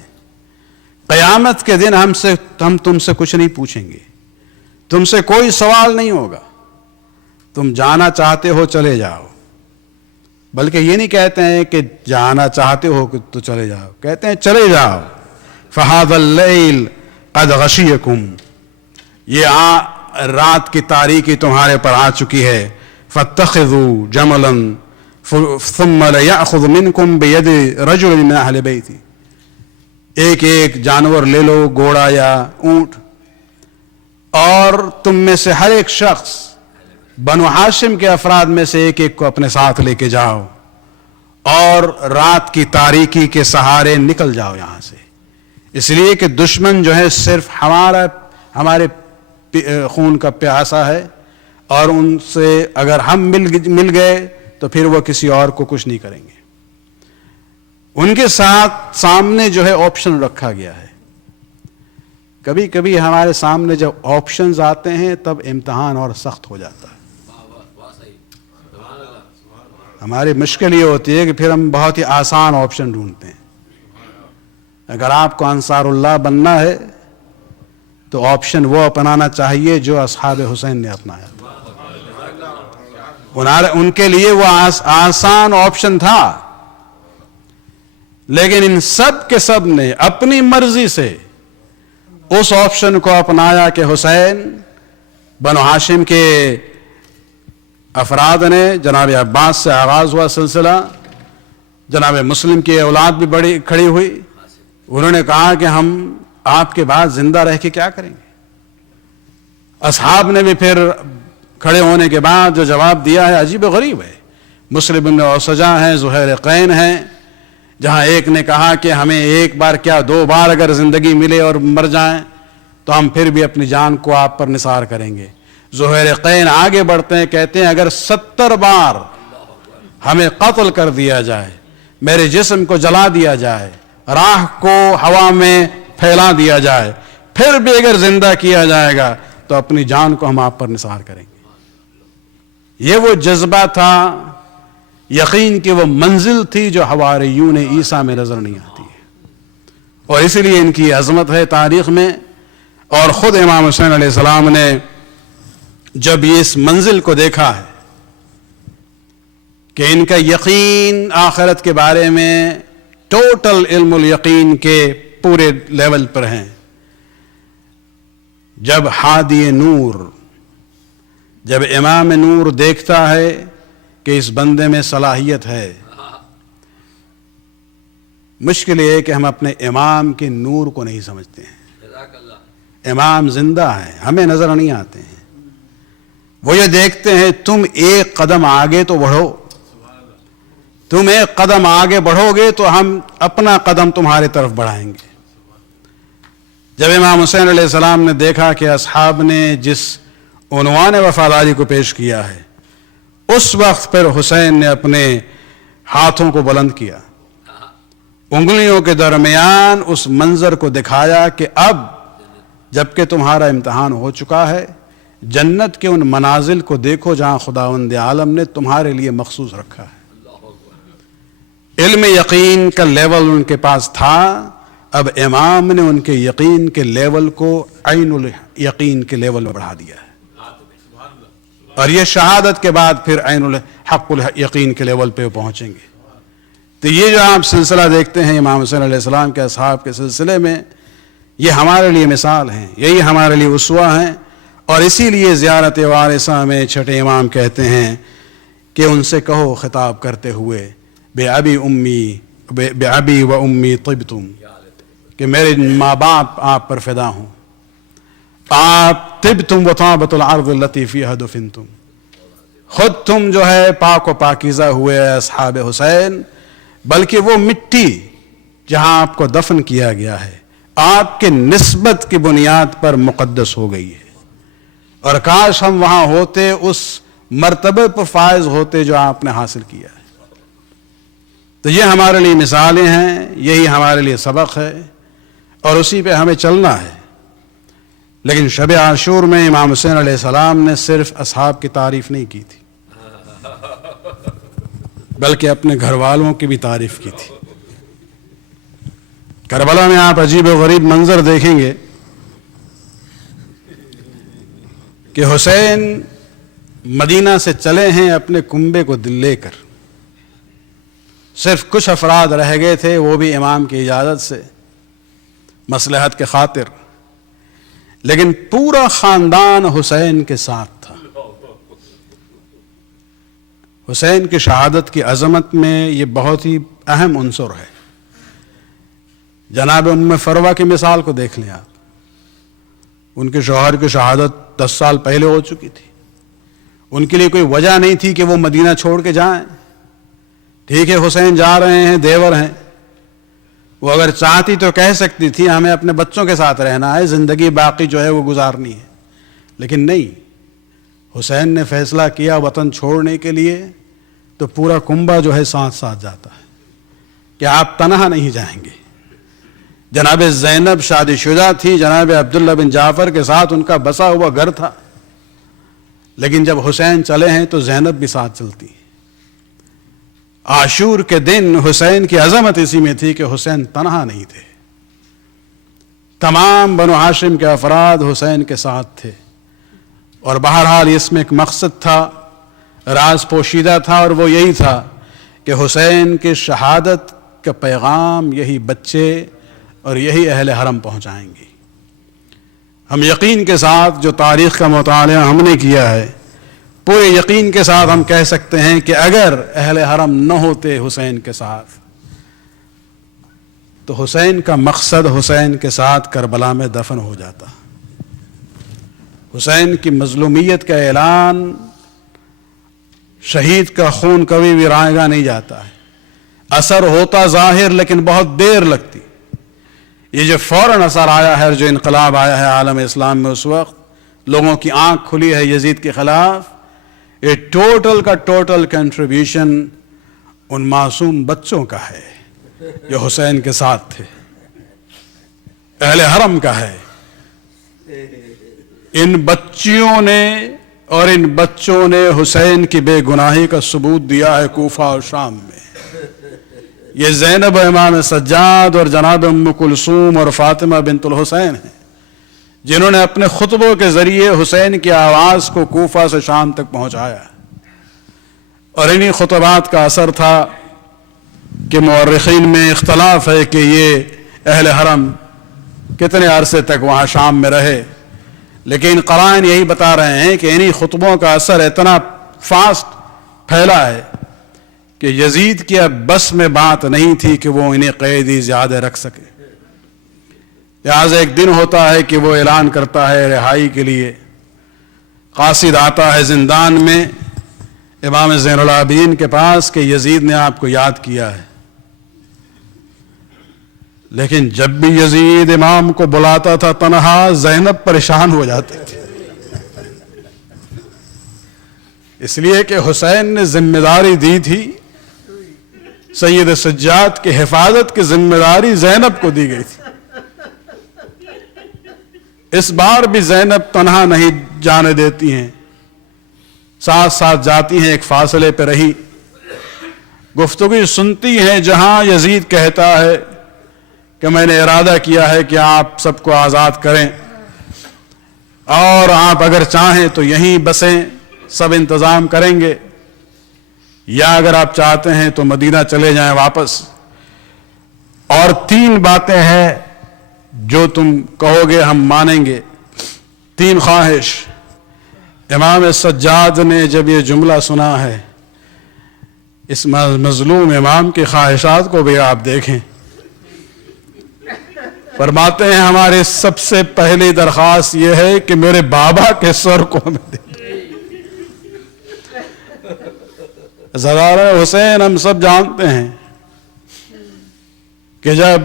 قیامت کے دن ہم تم سے کچھ نہیں پوچھیں گے، تم سے کوئی سوال نہیں ہوگا، تم جانا چاہتے ہو چلے جاؤ. بلکہ یہ نہیں کہتے ہیں کہ جانا چاہتے ہو تو چلے جاؤ، کہتے ہیں چلے جاؤ. فَهَذَا اللَّيْلِ قَدْ غَشِيَكُمْ، یہ رات کی تاریکی تمہارے پر آ چکی ہے. فَاتَّخِذُوا جَمَلًا ثُمَّ لَيَأْخُذْ مِنْكُمْ بِيَدِ رَجُلٍ مِنْ أَهْلِ بَيْتِ، ایک ایک جانور لے لو، گھوڑا یا اونٹ، اور تم میں سے ہر ایک شخص بنو ہاشم کے افراد میں سے ایک ایک کو اپنے ساتھ لے کے جاؤ، اور رات کی تاریکی کے سہارے نکل جاؤ یہاں سے. اس لیے کہ دشمن جو ہے صرف ہمارے خون کا پیاسا ہے، اور ان سے اگر ہم مل گئے تو پھر وہ کسی اور کو کچھ نہیں کریں گے. ان کے ساتھ سامنے جو ہے آپشن رکھا گیا ہے. کبھی کبھی ہمارے سامنے جب آپشنز آتے ہیں تب امتحان اور سخت ہو جاتا ہے. ہماری مشکل یہ ہوتی ہے کہ پھر ہم بہت ہی آسان آپشن ڈھونڈتے ہیں. اگر آپ کو انصار اللہ بننا ہے تو آپشن وہ اپنانا چاہیے جو اصحاب حسین نے اپنایا تھا. ان کے لیے وہ آسان آپشن تھا، لیکن ان سب کے سب نے اپنی مرضی سے اس آپشن کو اپنایا کہ حسین بنو ہاشم کے افراد نے، جناب عباس سے آغاز ہوا سلسلہ، جناب مسلم کی اولاد بھی بڑی کھڑی ہوئی. انہوں نے کہا کہ ہم آپ کے بعد زندہ رہ کے کیا کریں گے. اصحاب نے بھی پھر کھڑے ہونے کے بعد جو جواب دیا ہے عجیب و غریب ہے. مسلم بن اوسجا ہیں، زہیر قین ہیں، جہاں ایک نے کہا کہ ہمیں ایک بار کیا 2 بار اگر زندگی ملے اور مر جائیں تو ہم پھر بھی اپنی جان کو آپ پر نثار کریں گے. زہیر قین آگے بڑھتے ہیں، کہتے ہیں اگر 70 بار ہمیں قتل کر دیا جائے، میرے جسم کو جلا دیا جائے، راہ کو ہوا میں پھیلا دیا جائے، پھر بھی اگر زندہ کیا جائے گا تو اپنی جان کو ہم آپ پر نثار کریں گے. یہ وہ جذبہ تھا، یقین کی وہ منزل تھی جو حواریون عیسیٰ میں نظر نہیں آتی ہے، اور اسی لیے ان کی عظمت ہے تاریخ میں. اور خود امام حسین علیہ السلام نے جب یہ اس منزل کو دیکھا ہے کہ ان کا یقین آخرت کے بارے میں ٹوٹل علم الیقین کے پورے لیول پر ہیں، جب ہادی نور، جب امام نور دیکھتا ہے کہ اس بندے میں صلاحیت ہے، مشکل یہ ہے کہ ہم اپنے امام کے نور کو نہیں سمجھتے ہیں. امام زندہ ہے، ہمیں نظر نہیں آتے ہیں. وہ یہ دیکھتے ہیں تم ایک قدم آگے تو بڑھو، تم ایک قدم آگے بڑھو گے تو ہم اپنا قدم تمہارے طرف بڑھائیں گے. جب امام حسین علیہ السلام نے دیکھا کہ اصحاب نے جس عنوان وفاداری کو پیش کیا ہے، اس وقت پھر حسین نے اپنے ہاتھوں کو بلند کیا، انگلیوں کے درمیان اس منظر کو دکھایا کہ اب جبکہ تمہارا امتحان ہو چکا ہے، جنت کے ان منازل کو دیکھو جہاں خداوند عالم نے تمہارے لیے مخصوص رکھا ہے۔ علم یقین کا لیول ان کے پاس تھا، اب امام نے ان کے یقین کے لیول کو عین الیقین کے لیول میں بڑھا دیا ہے، اور یہ شہادت کے بعد پھر عین الحق الیقین کے لیول پہ پہنچیں گے۔ تو یہ جو آپ سلسلہ دیکھتے ہیں امام حسین علیہ السلام کے اصحاب کے سلسلے میں، یہ ہمارے لیے مثال ہیں، یہی ہمارے لیے اسوہ ہیں، اور اسی لیے زیارت وارثہ میں چھٹے امام کہتے ہیں کہ ان سے کہو خطاب کرتے ہوئے بے ابی و امی طبتم، کہ میرے ماں باپ آپ پر فدا ہوں، آپ طبتم و طابت الارض التي فيها دفنتم، خود تم جو ہے پاک و پاکیزہ ہوئے اصحاب حسین، بلکہ وہ مٹی جہاں آپ کو دفن کیا گیا ہے آپ کے نسبت کی بنیاد پر مقدس ہو گئی ہے، اور کاش ہم وہاں ہوتے، اس مرتبے پر فائز ہوتے جو آپ نے حاصل کیا ہے۔ تو یہ ہمارے لیے مثالیں ہیں، یہی ہمارے لیے سبق ہے، اور اسی پہ ہمیں چلنا ہے۔ لیکن شب عاشور میں امام حسین علیہ السلام نے صرف اصحاب کی تعریف نہیں کی تھی، بلکہ اپنے گھر والوں کی بھی تعریف کی تھی۔ کربلا میں آپ عجیب و غریب منظر دیکھیں گے کہ حسین مدینہ سے چلے ہیں اپنے کنبے کو لے کر، صرف کچھ افراد رہ گئے تھے، وہ بھی امام کی اجازت سے، مصلحت کے خاطر، لیکن پورا خاندان حسین کے ساتھ تھا۔ حسین کی شہادت کی عظمت میں یہ بہت ہی اہم عنصر ہے۔ جناب ام فروہ کی مثال کو دیکھ لیں آپ، ان کے شوہر کی شہادت 10 سال پہلے ہو چکی تھی، ان کے لیے کوئی وجہ نہیں تھی کہ وہ مدینہ چھوڑ کے جائیں۔ ٹھیک ہے حسین جا رہے ہیں، دیور ہیں، وہ اگر چاہتی تو کہہ سکتی تھی ہمیں اپنے بچوں کے ساتھ رہنا ہے، زندگی باقی جو ہے وہ گزارنی ہے، لیکن نہیں، حسین نے فیصلہ کیا وطن چھوڑنے کے لیے، تو پورا کنبہ جو ہے ساتھ ساتھ جاتا ہے کہ آپ تنہا نہیں جائیں گے۔ جناب زینب شادی شدہ تھی، جناب عبداللہ بن جعفر کے ساتھ ان کا بسا ہوا گھر تھا، لیکن جب حسین چلے ہیں تو زینب بھی ساتھ چلتی ہے۔ عاشور کے دن حسین کی عظمت اسی میں تھی کہ حسین تنہا نہیں تھے، تمام بنو ہاشم کے افراد حسین کے ساتھ تھے، اور بہرحال اس میں ایک مقصد تھا، راز پوشیدہ تھا، اور وہ یہی تھا کہ حسین کی شہادت کا پیغام یہی بچے اور یہی اہل حرم پہنچائیں گے۔ ہم یقین کے ساتھ جو تاریخ کا مطالعہ ہم نے کیا ہے، پورے یقین کے ساتھ ہم کہہ سکتے ہیں کہ اگر اہل حرم نہ ہوتے حسین کے ساتھ، تو حسین کا مقصد حسین کے ساتھ کربلا میں دفن ہو جاتا۔ حسین کی مظلومیت کا اعلان، شہید کا خون کبھی بھی رائے گا نہیں جاتا ہے، اثر ہوتا ظاہر لیکن بہت دیر لگتی۔ یہ جو فوراً اثر آیا ہے، جو انقلاب آیا ہے عالم اسلام میں، اس وقت لوگوں کی آنکھ کھلی ہے یزید کے خلاف، یہ ٹوٹل کا ٹوٹل کنٹریبیوشن ان معصوم بچوں کا ہے جو حسین کے ساتھ تھے، اہل حرم کا ہے۔ ان بچیوں نے اور ان بچوں نے حسین کی بے گناہی کا ثبوت دیا ہے کوفہ اور شام میں۔ یہ زینب امام سجاد اور جناب ام کلثوم اور فاطمہ بنت الحسین ہیں جنہوں نے اپنے خطبوں کے ذریعے حسین کی آواز کو کوفہ سے شام تک پہنچایا، اور انہی خطبات کا اثر تھا کہ مورخین میں اختلاف ہے کہ یہ اہل حرم کتنے عرصے تک وہاں شام میں رہے، لیکن قرائن یہی بتا رہے ہیں کہ انہی خطبوں کا اثر اتنا فاسٹ پھیلا ہے کہ یزید کی اب بس میں بات نہیں تھی کہ وہ انہیں قیدی زیادہ رکھ سکے، لہٰذا ایک دن ہوتا ہے کہ وہ اعلان کرتا ہے رہائی کے لیے، قاصد آتا ہے زندان میں امام زین العابدین کے پاس کہ یزید نے آپ کو یاد کیا ہے، لیکن جب بھی یزید امام کو بلاتا تھا تنہا، زینب پریشان ہو جاتی تھی، اس لیے کہ حسین نے ذمہ داری دی تھی، سید سجاد کی حفاظت کی ذمہ داری زینب کو دی گئی تھی۔ اس بار بھی زینب تنہا نہیں جانے دیتی ہیں، ساتھ ساتھ جاتی ہیں، ایک فاصلے پہ رہی، گفتگو سنتی ہیں جہاں یزید کہتا ہے کہ میں نے ارادہ کیا ہے کہ آپ سب کو آزاد کریں اور آپ اگر چاہیں تو یہیں بسیں، سب انتظام کریں گے، یا اگر آپ چاہتے ہیں تو مدینہ چلے جائیں واپس، اور 3 باتیں ہیں جو تم کہو گے ہم مانیں گے، 3 خواہش۔ امام سجاد نے جب یہ جملہ سنا ہے، اس مظلوم امام کی خواہشات کو بھی آپ دیکھیں، فرماتے ہیں ہماری سب سے پہلی درخواست یہ ہے کہ میرے بابا کے سر کو ہمیں دے دو۔ زرارہ حسین ہم سب جانتے ہیں کہ جب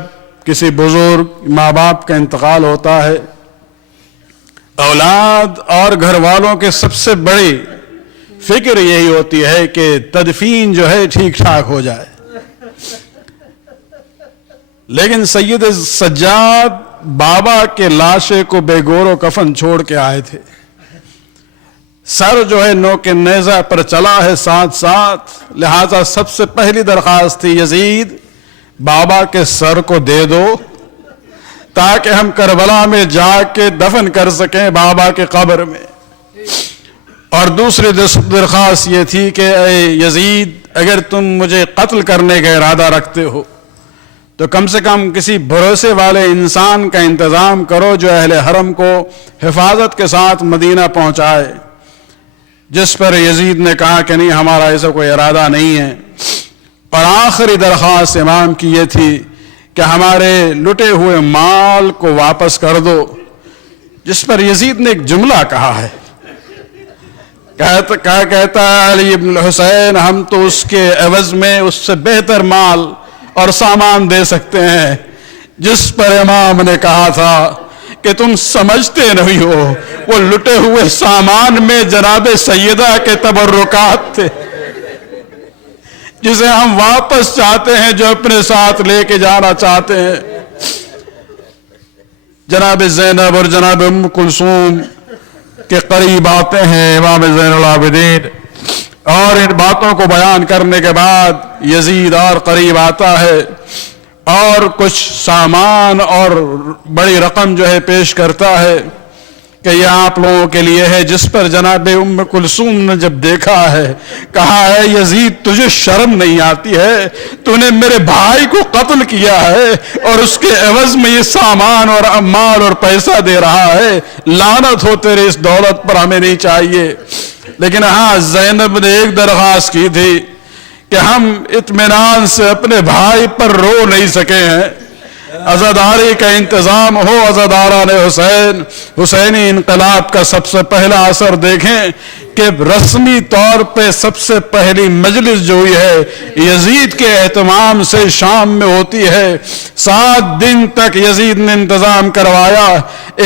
کسی بزرگ ماں باپ کا انتقال ہوتا ہے، اولاد اور گھر والوں کے سب سے بڑی فکر یہی ہوتی ہے کہ تدفین جو ہے ٹھیک ٹھاک ہو جائے، لیکن سید سجاد بابا کے لاشے کو بے گور و کفن چھوڑ کے آئے تھے، سر جو ہے نوک نیزہ پر چلا ہے ساتھ ساتھ، لہذا سب سے پہلی درخواست تھی یزید بابا کے سر کو دے دو تاکہ ہم کربلا میں جا کے دفن کر سکیں بابا کے قبر میں، اور دوسری درخواست یہ تھی کہ اے یزید اگر تم مجھے قتل کرنے کا ارادہ رکھتے ہو تو کم سے کم کسی بھروسے والے انسان کا انتظام کرو جو اہل حرم کو حفاظت کے ساتھ مدینہ پہنچائے، جس پر یزید نے کہا کہ نہیں ہمارا ایسا کوئی ارادہ نہیں ہے۔ اور آخری درخواست امام کی یہ تھی کہ ہمارے لٹے ہوئے مال کو واپس کر دو، جس پر یزید نے ایک جملہ کہا ہے، کہتا ہے علی ابن الحسین ہم تو اس کے عوض میں اس سے بہتر مال اور سامان دے سکتے ہیں، جس پر امام نے کہا تھا کہ تم سمجھتے نہیں ہو وہ لٹے ہوئے سامان میں جناب سیدہ کے تبرکات تھے، جسے ہم واپس چاہتے ہیں، جو اپنے ساتھ لے کے جانا چاہتے ہیں۔ جناب زینب اور جناب ام کلثوم کے قریب آتے ہیں امام زین العابدین، اور ان باتوں کو بیان کرنے کے بعد یزید اور قریب آتا ہے اور کچھ سامان اور بڑی رقم جو ہے پیش کرتا ہے کہ یہ آپ لوگوں کے لیے ہے، جس پر جناب ام کلثوم نے جب دیکھا ہے کہا ہے یزید تجھے شرم نہیں آتی ہے، تو نے میرے بھائی کو قتل کیا ہے اور اس کے عوض میں یہ سامان اور مال اور پیسہ دے رہا ہے، لعنت ہو تیرے اس دولت پر، ہمیں نہیں چاہیے۔ لیکن ہاں زینب نے ایک درخواست کی تھی کہ ہم اطمینان سے اپنے بھائی پر رو نہیں سکے ہیں، عزاداری کا انتظام ہو۔ عزاداران حسین، حسینی انقلاب کا سب سے پہلا اثر دیکھیں کہ رسمی طور پہ سب سے پہلی مجلس جو ہوئی ہے یزید کے اہتمام سے شام میں ہوتی ہے، 7 دن تک یزید نے انتظام کروایا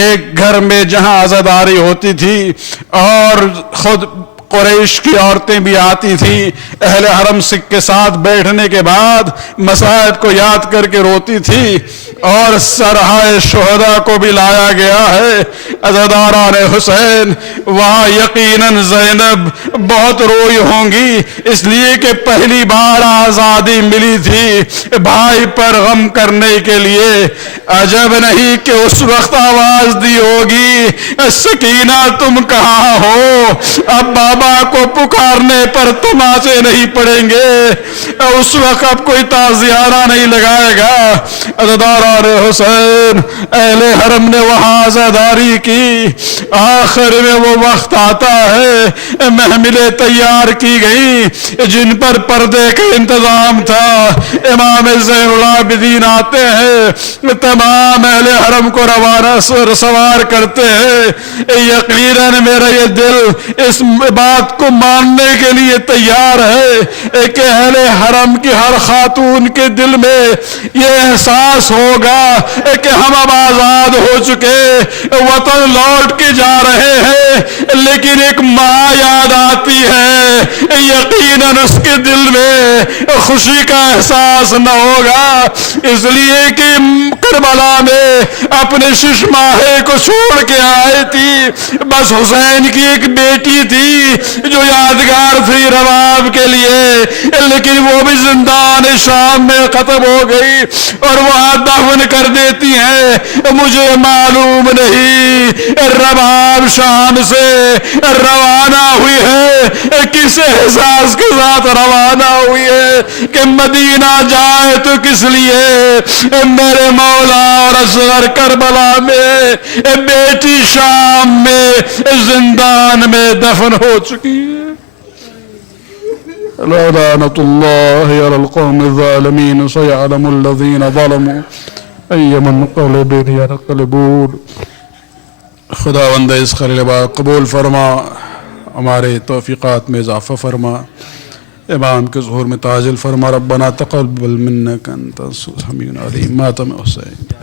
ایک گھر میں جہاں عزاداری ہوتی تھی، اور خود قریش کی عورتیں بھی آتی تھیں، اہل حرم سکھ کے ساتھ بیٹھنے کے بعد مصائب کو یاد کر کے روتی تھی، اور سرہائے شہداء کو بھی لایا گیا ہے۔ عزاداران حسین وہاں یقیناً زینب بہت روئی ہوں گی، اس لیے کہ پہلی بار آزادی ملی تھی بھائی پر غم کرنے کے لیے۔ عجب نہیں کہ اس وقت آواز دی ہوگی سکینہ تم کہاں ہو، اب بابا کو پکارنے پر تماشے نہیں پڑیں گے، اس وقت اب کوئی تعزیانہ نہیں لگائے گا۔ عزاداران حسین اہل حرم نے وہاں عزاداری کی، آخر میں وہ وقت آتا ہے محملیں تیار کی گئی جن پر پردے کا انتظام تھا، امام زین العابدین آتے ہیں، تمام اہل حرم کو روانہ سوار کرتے ہیں۔ یقیناً میرا یہ دل اس بات کو ماننے کے لیے تیار ہے کہ اہل حرم کی ہر خاتون کے دل میں یہ احساس ہوگا کہ ہم اب آزاد ہو چکے، وطن لوٹ کے جا رہے ہیں، لیکن ایک ماں یاد آتی ہے یقیناً اس کے دل میں خوشی کا احساس نہ ہوگا، اس لیے کہ کربلا میں اپنے شش ماہے کو چھوڑ کے آئی تھی، بس حسین کی ایک بیٹی تھی جو یادگار تھی رباب کے لیے، لیکن وہ بھی زندان شام میں ختم ہو گئی اور وہاں دفن کر دیتی ہیں۔ مجھے معلوم نہیں رباب شام سے روانہ ہوئی ہے کس احساس کے ساتھ روانہ ہوئی ہے کہ مدینہ جائے تو کس لیے؟ میرے مولا اور اصغر کربلا میں، بیٹی شام میں زندان میں دفن ہو چکی ہے۔ لعنت اللہ علی القوم الظالمین سیعلم الذین ظلموا ای منقلب ینقلبون۔ خداوند اس خلیل پاک قبول فرما، ہمارے توفیقات میں اضافہ فرما، امام کے ظہور میں تاجل فرما۔ ربنا تقبل منک انت السمیع العلیم۔ ماتم حسین۔